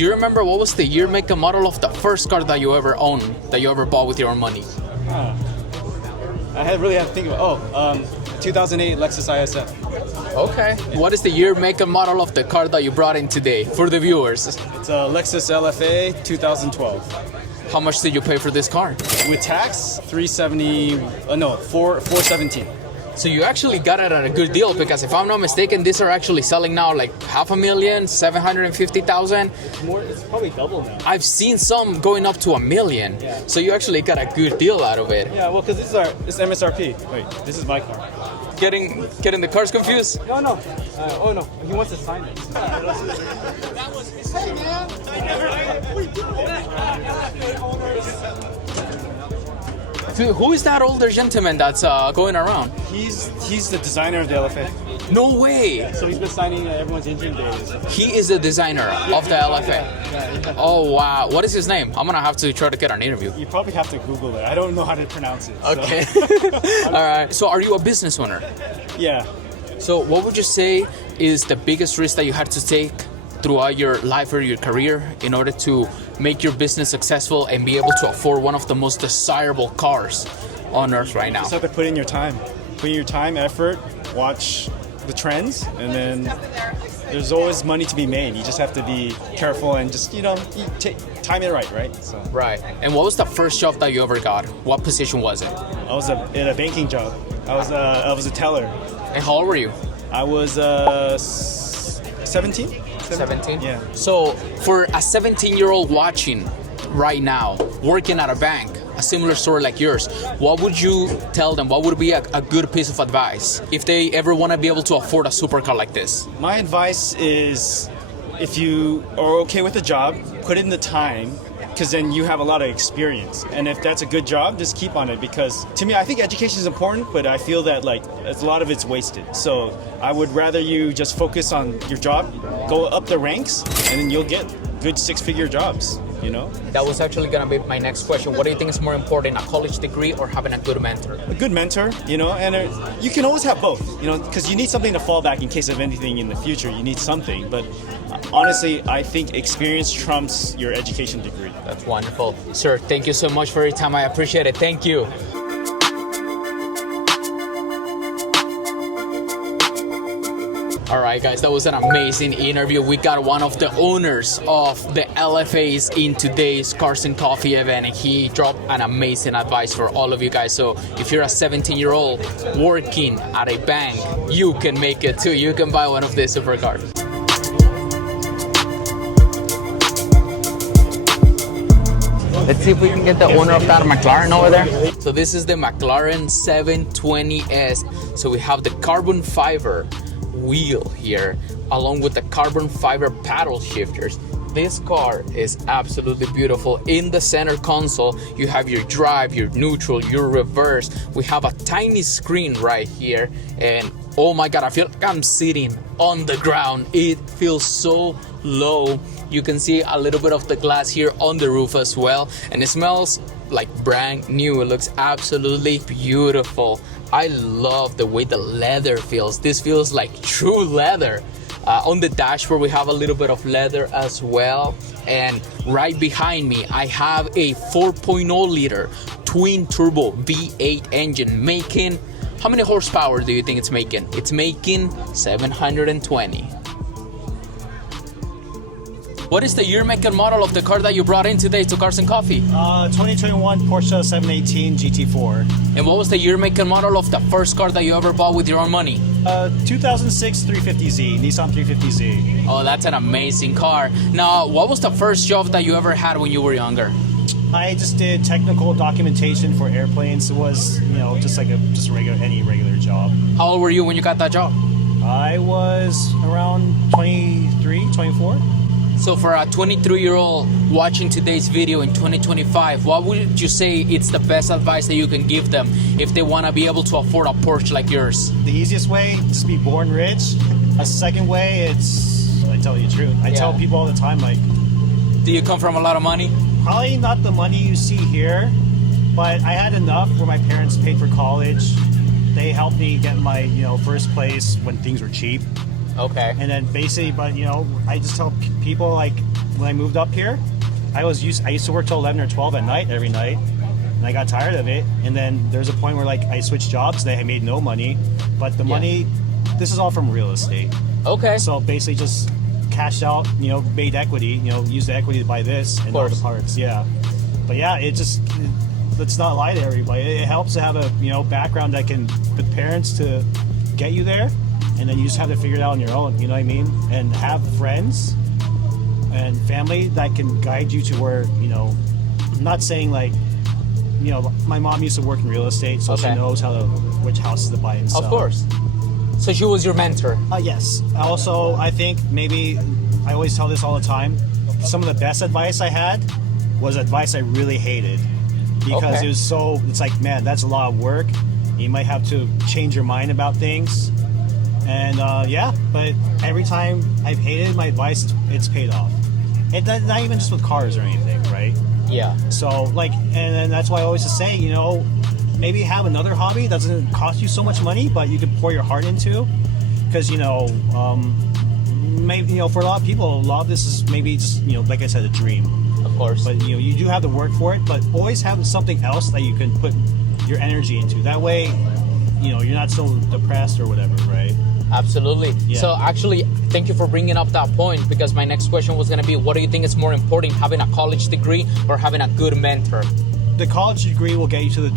Do you remember what was the year, make, and model of the first car that you ever owned, that you ever bought with your own money? I really had to think about 2008 Lexus ISF. Okay. What is the year, make, and model of the car that you brought in today for the viewers? It's a Lexus LFA 2012. How much did you pay for this car? With tax, 417. So you actually got it at a good deal, because if I'm not mistaken, these are actually selling now like $500,000, 750,000. More, it's probably double now. I've seen some going up to $1 million. Yeah. So you actually got a good deal out of it. Yeah, well, because it's MSRP. Wait, this is my car. Getting the cars confused? No. Oh no, he wants to sign it. Dude, who is that older gentleman that's going around? He's the designer of the LFA. No way! So he's been signing everyone's engine days. He is the designer of the LFA. Yeah. Oh wow! What is his name? I'm gonna have to try to get an interview. You probably have to Google it. I don't know how to pronounce it. Okay. All right. So, are you a business owner? Yeah. So, what would you say is the biggest risk that you had to take throughout your life or your career in order to make your business successful and be able to afford one of the most desirable cars on earth right now? You just have to put in your time. Put in your time, effort, watch the trends, and then there's always money to be made. You just have to be careful and just, time it right? So. Right. And what was the first job that you ever got? What position was it? I was in a banking job. I was a teller. And how old were you? I was 17. 17? Yeah. So for a 17-year-old watching right now, working at a bank, a similar story like yours, what would you tell them? What would be a good piece of advice if they ever want to be able to afford a supercar like this? My advice is, if you are okay with the job, put in the time, because then you have a lot of experience. And if that's a good job, just keep on it, because to me, I think education is important, but I feel that a lot of it's wasted. So I would rather you just focus on your job, go up the ranks, and then you'll get good six-figure jobs, That was actually going to be my next question. What do you think is more important, a college degree or having a good mentor? A good mentor, and you can always have both, because you need something to fall back in case of anything in the future. You need something, but honestly, I think experience trumps your education degree. That's wonderful. Sir, thank you so much for your time. I appreciate it. Thank you. All right, guys, that was an amazing interview. We got one of the owners of the LFAs in today's Cars and Coffee event, and he dropped an amazing advice for all of you guys. So if you're a 17-year-old working at a bank, you can make it too. You can buy one of these supercars. Let's see if we can get the owner of that McLaren over there. So this is the McLaren 720S. So we have the carbon fiber wheel here, along with the carbon fiber paddle shifters. This car is absolutely beautiful. In the center console, you have your drive, your neutral, your reverse. We have a tiny screen right here, and oh my god, I feel like I'm sitting on the ground. It feels so low. You can see a little bit of the glass here on the roof as well, and it smells like brand new. It looks absolutely beautiful. I love the way the leather feels. This feels like true leather. On the dashboard, we have a little bit of leather as well. And right behind me, I have a 4.0 liter twin turbo V8 engine making, how many horsepower do you think it's making? It's making 720. What is the year, make, and model of the car that you brought in today to Cars and Coffee? 2021 Porsche 718 GT4. And what was the year, make, and model of the first car that you ever bought with your own money? 2006 350Z, Nissan 350Z. Oh, that's an amazing car. Now, what was the first job that you ever had when you were younger? I just did technical documentation for airplanes. It was, just any regular job. How old were you when you got that job? I was around 23, 24. So for a 23-year-old watching today's video in 2025, what would you say it's the best advice that you can give them if they want to be able to afford a Porsche like yours? The easiest way, just be born rich. A second way, I tell you the truth. I tell people all the time, do you come from a lot of money? Probably not the money you see here, but I had enough where my parents paid for college. They helped me get my, first place when things were cheap. Okay. And then basically, but I just tell people when I moved up here, I used to work till 11 or 12 at night every night, and I got tired of it. And then there's a point where like I switched jobs. They made no money, but the money, this is all from real estate. Okay. So basically, just cashed out, made equity, used the equity to buy this and all the parts. Yeah, but yeah, let's not lie to everybody. It helps to have a background that can with parents to get you there, and then you just have to figure it out on your own. You know what I mean? And have friends and family that can guide you to where I'm not saying like my mom used to work in real estate, so she knows which houses to buy and sell. Of course. So she was your mentor. Yes. Also, I think maybe I always tell this all the time. Some of the best advice I had was advice I really hated because it's like, man, that's a lot of work. You might have to change your mind about things. And but every time I've hated my advice, it's paid off. It's not even just with cars or anything, right? Yeah. So and then that's why I always say, maybe have another hobby that doesn't cost you so much money, but you can pour your heart into. Because maybe for a lot of people, a lot of this is maybe just like I said, a dream. Of course. But you do have to work for it. But always have something else that you can put your energy into. That way, you're not so depressed or whatever, right? Absolutely. Yeah. So actually, thank you for bringing up that point, because my next question was going to be, what do you think is more important, having a college degree or having a good mentor? The college degree will get you into the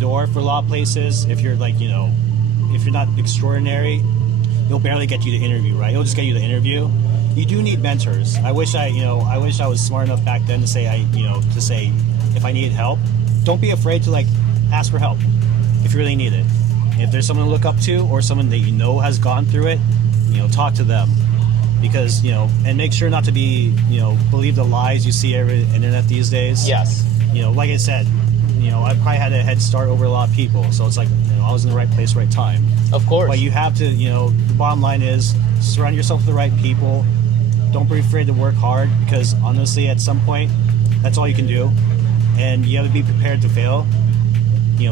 door for a lot of places. If you're like, if you're not extraordinary, it'll barely get you the interview, right? It'll just get you the interview. You do need mentors. I wish I was smart enough back then to say if I needed help, don't be afraid to like ask for help if you really need it. If there's someone to look up to or someone that has gone through it, talk to them. Because, and make sure not to be, believe the lies you see over the internet these days. Yes. Like I said, I probably had a head start over a lot of people. So it's like, I was in the right place, right time. Of course. But you have to, the bottom line is surround yourself with the right people. Don't be afraid to work hard, because honestly, at some point, that's all you can do. And you have to be prepared to fail.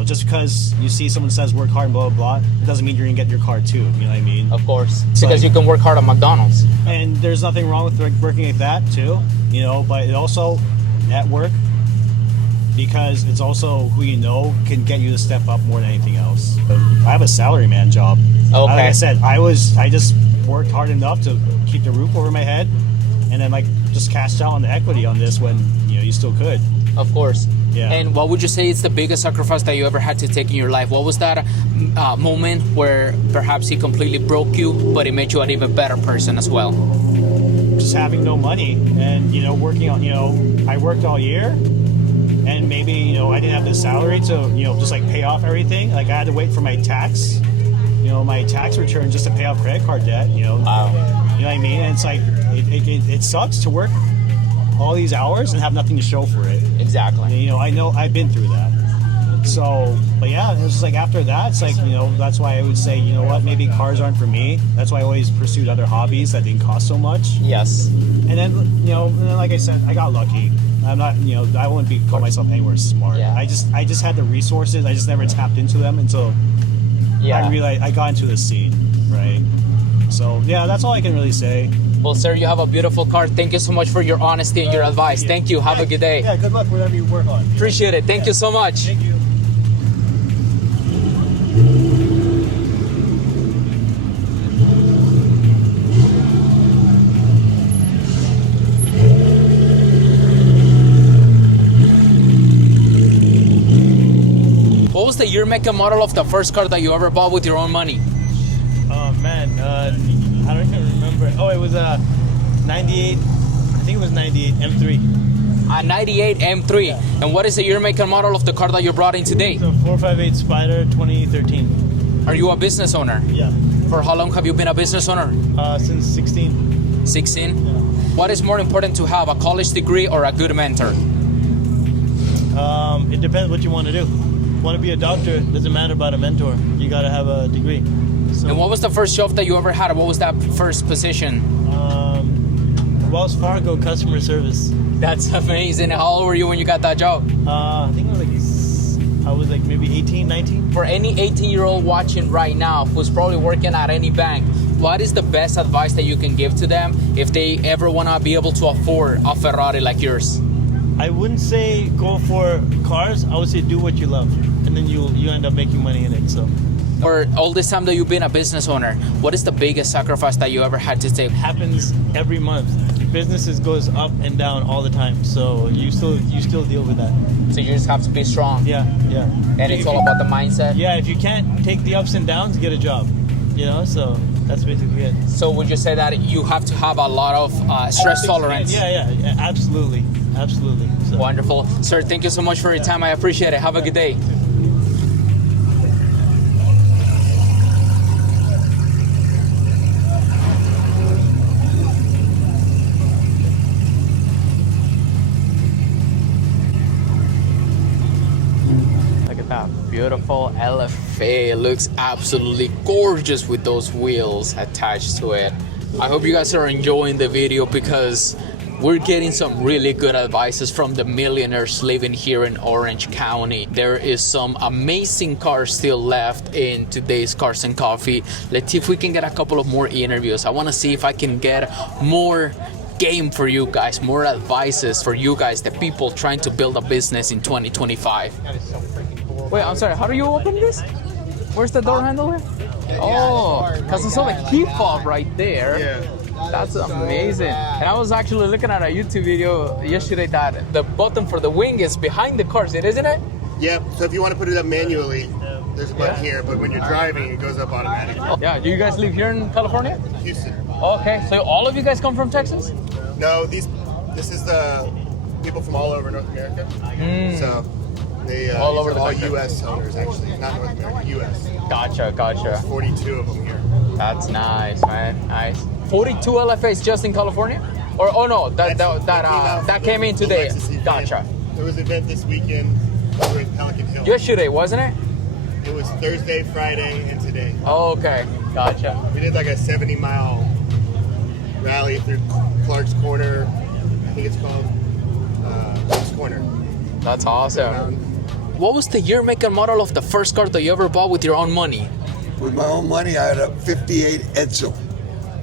Just because you see someone says work hard and blah, blah, blah, it doesn't mean you're going to get your car too. You know what I mean? Of course. Because you can work hard at McDonald's. And there's nothing wrong with working like that too, but it also network, because it's also who can get you to step up more than anything else. I have a salaryman job. Okay. Like I said, I just worked hard enough to keep the roof over my head, and then just cashed out on the equity on this when you still could. Of course. Yeah. And what would you say is the biggest sacrifice that you ever had to take in your life? What was that moment where perhaps it completely broke you, but it made you an even better person as well? Just having no money and working on I worked all year, and maybe I didn't have the salary to just like pay off everything. Like I had to wait for my tax return just to pay off credit card debt. Wow. You know what I mean? And it's like it sucks to work all these hours and have nothing to show for it. Exactly. I know I've been through that. So, but yeah, it was just like after that, it's like, that's why I would say, what, maybe cars aren't for me. That's why I always pursued other hobbies that didn't cost so much. Yes. And then, like I said, I got lucky. I'm not, I wouldn't call myself anywhere smart. Yeah. I just had the resources. I just never tapped into them until I realized I got into the scene, right? So, yeah, that's all I can really say. Well, sir, you have a beautiful car. Thank you so much for your honesty and your advice. Thank you. Have a good day. Yeah, good luck whatever you work on. Appreciate it. Thank you so much. Thank you. What was the year, make, and model of the first car that you ever bought with your own money? Oh man, I don't even remember. Oh, it was a 98. I think it was 98 M3. A 98 M3. Yeah. And what is the year, make, and model of the car that you brought in today? It's a 458 Spider 2013. Are you a business owner? Yeah. For how long have you been a business owner? Since 16. 16? Yeah. What is more important to have, a college degree or a good mentor? It depends what you want to do. Want to be a doctor? Doesn't matter about a mentor. You gotta have a degree. So, And what was the first job that you ever had? What was that first position? Wells Fargo customer service. That's amazing. How old were you when you got that job? I think I was like maybe 18, 19. For any 18-year-old watching right now who's probably working at any bank, what is the best advice that you can give to them if they ever want to be able to afford a Ferrari like yours? I wouldn't say go for cars. I would say do what you love, and then you end up making money in it. So, For all this time that you've been a business owner, what is the biggest sacrifice that you ever had to take? it happens every month. Businesses goes up and down all the time. So you still deal with that. So you just have to be strong. Yeah. And it's all about the mindset. Yeah, if you can't take the ups and downs, get a job. You know, so that's basically it. So would you say that you have to have a lot of stress tolerance? Yeah, absolutely. So. Wonderful. Sir, thank you so much for your time. I appreciate it. Have a good day. Look at that beautiful LFA. It looks absolutely gorgeous with those wheels attached to it. I hope you guys are enjoying the video because we're getting some really good advices from the millionaires living here in Orange County. There is some amazing cars still left in today's Cars and Coffee. Let's see if we can get a couple of more interviews. I want to see if I can get more game for you guys, more advices for you guys, the people trying to build a business in 2025. Wait, I'm sorry, how do you open this? Where's the door handle here? Oh, because I saw the key fob right there. Yeah. That's amazing. And I was actually looking at a YouTube video yesterday that the button for the wing is behind the car seat, isn't it? Yep. So if you want to put it up manually, there's a button here, but when you're driving, it goes up automatically. Yeah, do you guys live here in California? Houston. Okay, so all of you guys come from Texas? No, this is the people from all over North America. So they All over these are the all country. U.S. owners, actually, not North America, U.S. Gotcha. 42 of them here. That's nice, man. Nice. 42 LFAs just in California? Or oh no, that came in today. The Lexus event. Gotcha. There was an event this weekend over in Pelican Hill. Yesterday, wasn't it? It was Thursday, Friday, and today. Oh, okay. Gotcha. We did like a 70-mile rally through Clark's Corner. I think it's called Clark's Corner. That's awesome. What was the year, make, and model of the first car that you ever bought with your own money? With my own money, I had a 58 Edsel,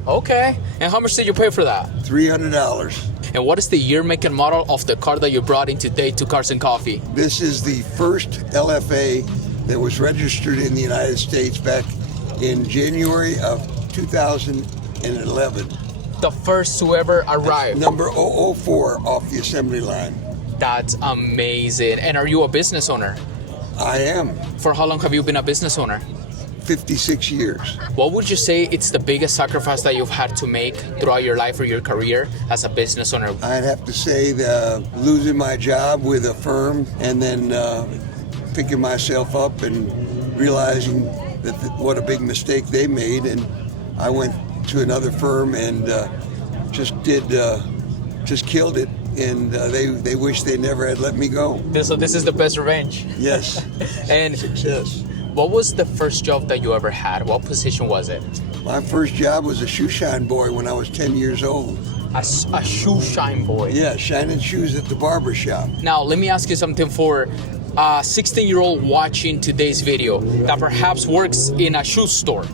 Okay. And how much did you pay for that? $300. And what is the year, make, and model of the car that you brought in today to Cars and Coffee? This is the first LFA that was registered in the United States back in January of 2011. The first to ever arrive. Number 004 off the assembly line. That's amazing. And are you a business owner? I am. For how long have you been a business owner? 56 years. What would you say it's the biggest sacrifice that you've had to make throughout your life or your career as a business owner? I'd have to say losing my job with a firm and then picking myself up and realizing that what a big mistake they made, and I went to another firm and just killed it, and they wish they never had let me go. So this is the best revenge. Yes. And Success. what was the first job that you ever had? What position was it? My first job was a shoe shine boy when I was 10 years old. A shoe shine boy. Yeah, shining shoes at the barber shop. Now, let me ask you something for a 16-year-old watching today's video that perhaps works in a shoe store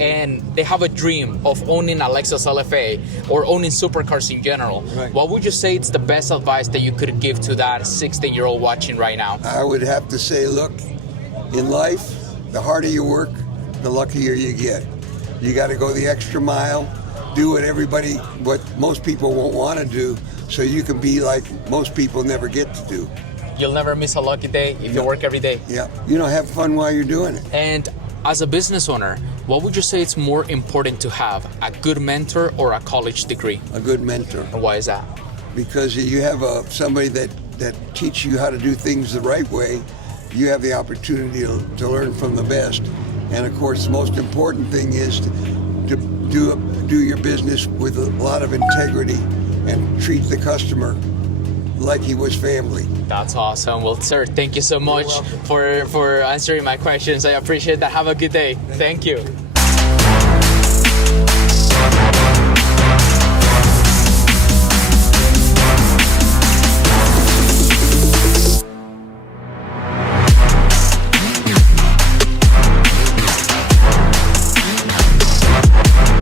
and they have a dream of owning a Lexus LFA or owning supercars in general. Right. What would you say is the best advice that you could give to that 16-year-old watching right now? I would have to say, look, in life, the harder you work, the luckier you get. You got to go the extra mile, do what most people won't want to do, so you can be like most people never get to do. You'll never miss a lucky day if you work every day. Yeah, have fun while you're doing it. And as a business owner, what would you say it's more important to have, a good mentor or a college degree? A good mentor, And why is that? because you have somebody that teaches you how to do things the right way. You have the opportunity to learn from the best. And of course, the most important thing is to do your business with a lot of integrity and treat the customer like he was family. That's awesome. Well, sir, thank you so much for answering my questions. I appreciate that. Have a good day. Thank you.